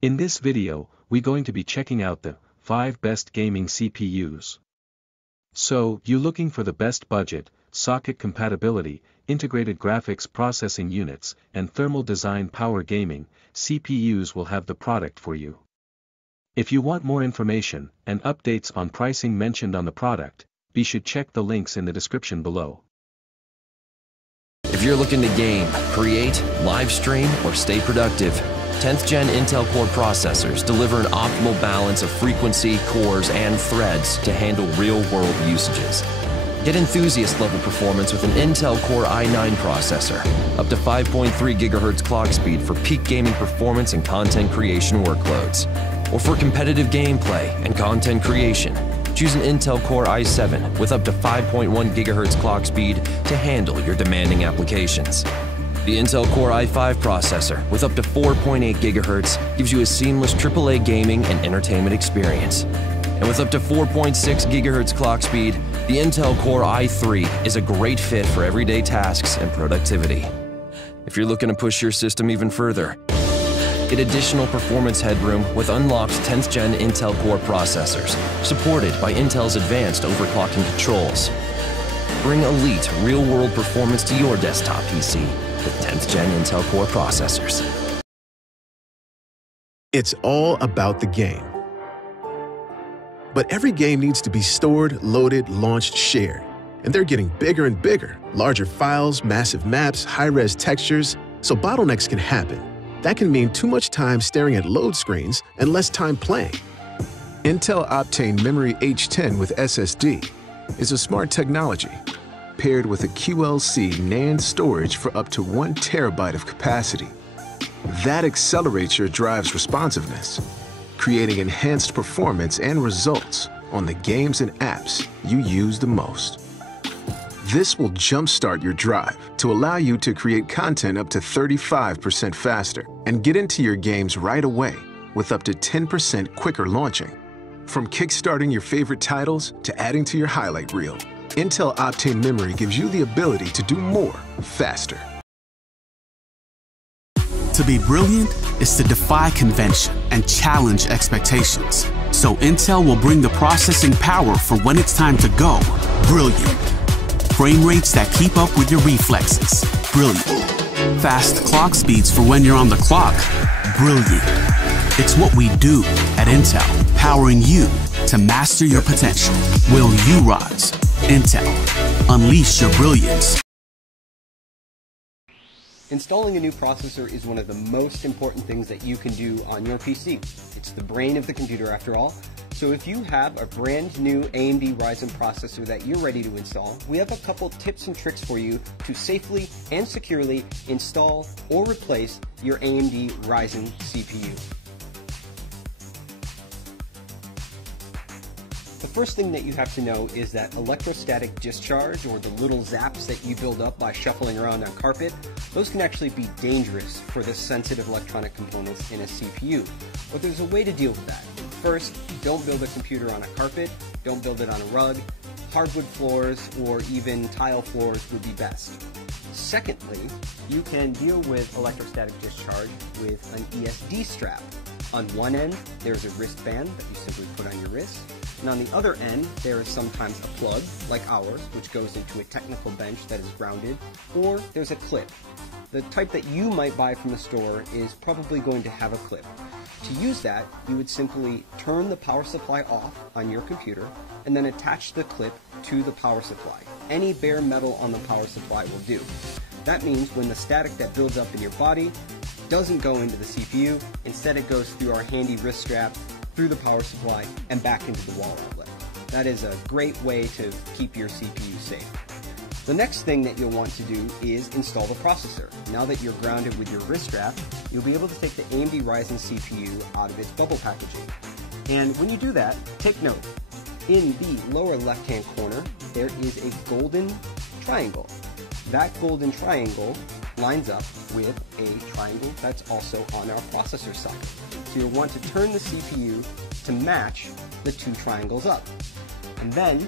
In this video, we're going to be checking out the 5 best gaming CPUs. So, you looking for the best budget, socket compatibility, integrated graphics processing units, and thermal design power gaming, CPUs will have the product for you. If you want more information and updates on pricing mentioned on the product, be sure to check the links in the description below. If you're looking to game, create, live stream, or stay productive, 10th Gen Intel Core processors deliver an optimal balance of frequency, cores, and threads to handle real-world usages. Get enthusiast-level performance with an Intel Core i9 processor, up to 5.3 GHz clock speed for peak gaming performance and content creation workloads. Or for competitive gameplay and content creation, choose an Intel Core i7 with up to 5.1 GHz clock speed to handle your demanding applications. The Intel Core i5 processor with up to 4.8 GHz gives you a seamless AAA gaming and entertainment experience. And with up to 4.6 GHz clock speed, the Intel Core i3 is a great fit for everyday tasks and productivity. If you're looking to push your system even further, get additional performance headroom with unlocked 10th Gen Intel Core processors, supported by Intel's advanced overclocking controls. Bring elite, real-world performance to your desktop PC with 10th Gen Intel Core processors. It's all about the game. But every game needs to be stored, loaded, launched, shared. And they're getting bigger and bigger. Larger files, massive maps, high-res textures, so bottlenecks can happen. That can mean too much time staring at load screens and less time playing. Intel Optane Memory H10 with SSD is a smart technology paired with a QLC NAND storage for up to 1 TB of capacity. That accelerates your drive's responsiveness, creating enhanced performance and results on the games and apps you use the most. This will jumpstart your drive to allow you to create content up to 35% faster and get into your games right away with up to 10% quicker launching. From kickstarting your favorite titles to adding to your highlight reel, Intel Optane Memory gives you the ability to do more faster. To be brilliant is to defy convention and challenge expectations. So Intel will bring the processing power for when it's time to go brilliant. Frame rates that keep up with your reflexes. Brilliant. Fast clock speeds for when you're on the clock. Brilliant. It's what we do at Intel, powering you to master your potential. Will you rise? Intel. Unleash your brilliance. Installing a new processor is one of the most important things that you can do on your PC. It's the brain of the computer after all. So if you have a brand new AMD Ryzen processor that you're ready to install, we have a couple tips and tricks for you to safely and securely install or replace your AMD Ryzen CPU. The first thing that you have to know is that electrostatic discharge, or the little zaps that you build up by shuffling around on carpet, those can actually be dangerous for the sensitive electronic components in a CPU. But there's a way to deal with that. First, don't build a computer on a carpet, don't build it on a rug. Hardwood floors or even tile floors would be best. Secondly, you can deal with electrostatic discharge with an ESD strap. On one end, there's a wristband that you simply put on your wrist. And on the other end, there is sometimes a plug, like ours, which goes into a technical bench that is grounded, or there's a clip. The type that you might buy from the store is probably going to have a clip. To use that, you would simply turn the power supply off on your computer and then attach the clip to the power supply. Any bare metal on the power supply will do. That means when the static that builds up in your body doesn't go into the CPU, instead it goes through our handy wrist strap, through the power supply, and back into the wall outlet. That is a great way to keep your CPU safe. The next thing that you'll want to do is install the processor. Now that you're grounded with your wrist strap, you'll be able to take the AMD Ryzen CPU out of its bubble packaging. And when you do that, take note. In the lower left-hand corner, there is a golden triangle. That golden triangle lines up with a triangle that's also on our processor socket. So you'll want to turn the CPU to match the two triangles up. And then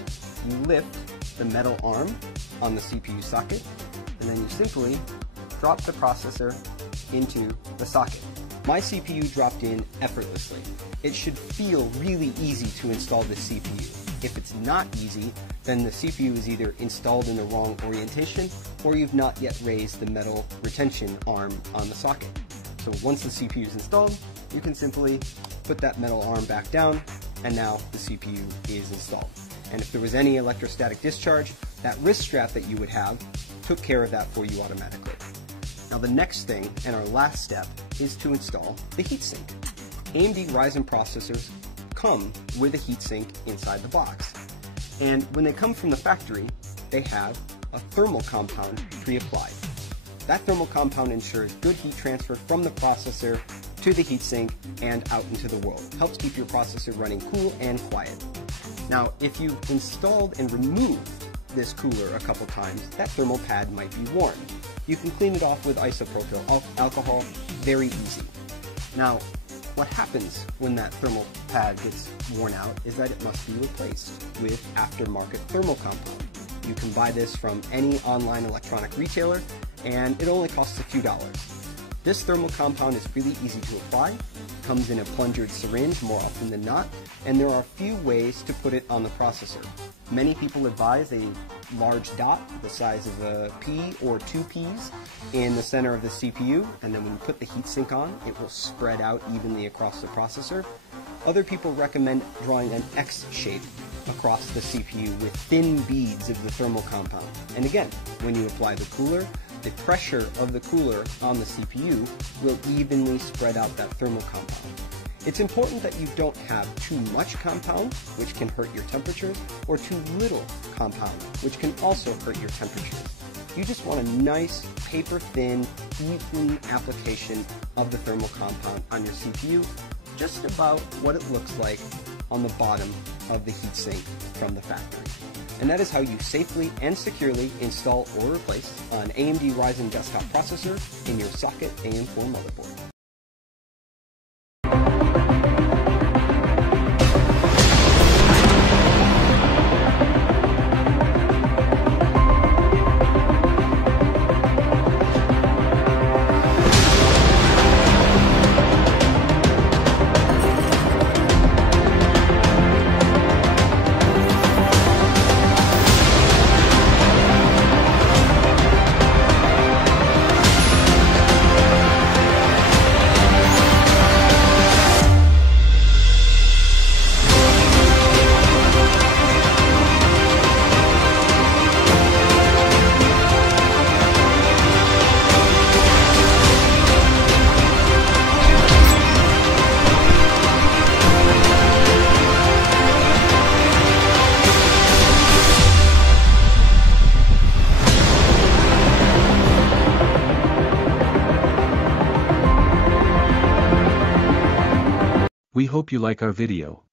you lift the metal arm on the CPU socket, and then you simply drop the processor into the socket. My CPU dropped in effortlessly. It should feel really easy to install this CPU. If it's not easy, then the CPU is either installed in the wrong orientation or you've not yet raised the metal retention arm on the socket. So once the CPU is installed, you can simply put that metal arm back down, and now the CPU is installed. And if there was any electrostatic discharge, that wrist strap that you would have took care of that for you automatically. Now the next thing, and our last step, is to install the heatsink. AMD Ryzen processors come with a heatsink inside the box. And when they come from the factory, they have a thermal compound pre-applied. That thermal compound ensures good heat transfer from the processor to the heatsink and out into the world. It helps keep your processor running cool and quiet. Now, if you've installed and removed this cooler a couple times, that thermal pad might be worn. You can clean it off with isopropyl alcohol, very easy. Now, what happens when that thermal pad gets worn out is that it must be replaced with aftermarket thermal compound. You can buy this from any online electronic retailer, and it only costs a few dollars. This thermal compound is really easy to apply, comes in a plungered syringe more often than not, and there are a few ways to put it on the processor. Many people advise a large dot the size of a pea or 2 peas in the center of the CPU, and then when you put the heatsink on, it will spread out evenly across the processor. Other people recommend drawing an X shape across the CPU with thin beads of the thermal compound. And again, when you apply the cooler, the pressure of the cooler on the CPU will evenly spread out that thermal compound. It's important that you don't have too much compound, which can hurt your temperatures, or too little compound, which can also hurt your temperatures. You just want a nice, paper-thin, even application of the thermal compound on your CPU, just about what it looks like on the bottom of the heatsink from the factory. And that is how you safely and securely install or replace an AMD Ryzen desktop processor in your socket AM4 motherboard. We hope you like our video.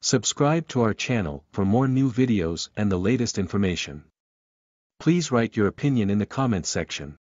Subscribe to our channel for more new videos and the latest information. Please write your opinion in the comment section.